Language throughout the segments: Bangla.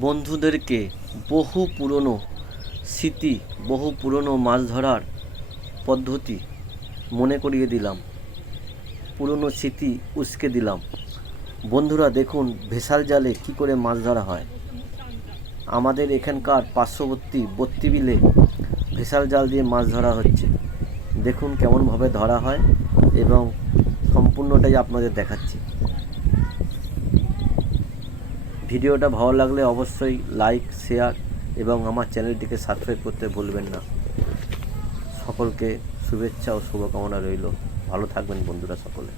বন্ধুদেরকে বহু পুরনো স্মৃতি, বহু পুরনো মাছ ধরার পদ্ধতি মনে করিয়ে দিলাম, পুরনো স্মৃতি উস্কে দিলাম। বন্ধুরা দেখুন ভেসাল জালে কী করে মাছ ধরা হয়। আমাদের এখানকার পার্শ্ববর্তী বর্তি বিলে ভেসাল জাল দিয়ে মাছ ধরা হচ্ছে। দেখুন কেমনভাবে ধরা হয় এবং সম্পূর্ণটাই আপনাদের দেখাচ্ছি। ভিডিওটা ভালো লাগলে অবশ্যই লাইক, শেয়ার এবং আমার চ্যানেলটিকে সাবস্ক্রাইব করতে ভুলবেন না। সকলকে শুভেচ্ছা ও শুভকামনা রইল। ভালো থাকবেন বন্ধুরা সকলে।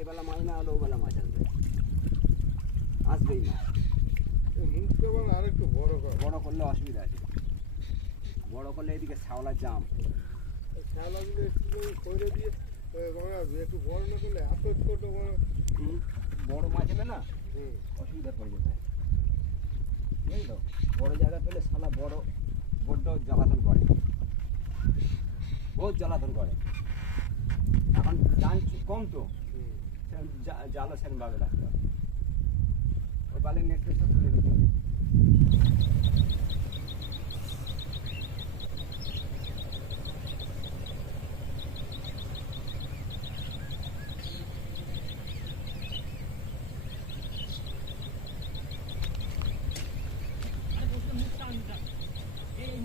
এবেলা মাছ না হলে ওবেলা মাছ আসবে, আসবেই না। আর একটু বড় বড় করলে অসুবিধা আছে, বড় করলে এদিকে শ্যাওলার জাম। খেলাগুলো একটু করে দিয়ে একটু বড় না করলে এত ছোট বড় বড় মাছ এলে না অসুবিধা পড়ে যেতে হয়, বুঝলি তো। বড় জায়গা পেলে শালা বড় বড্ড জ্বালাতন করে, বহুত জ্বালাতন করে। এখন জান কম তো জালও সেরকমভাবে রাখতে হবে। ওই বালির নেট সব তুলে নিতে হবে। এই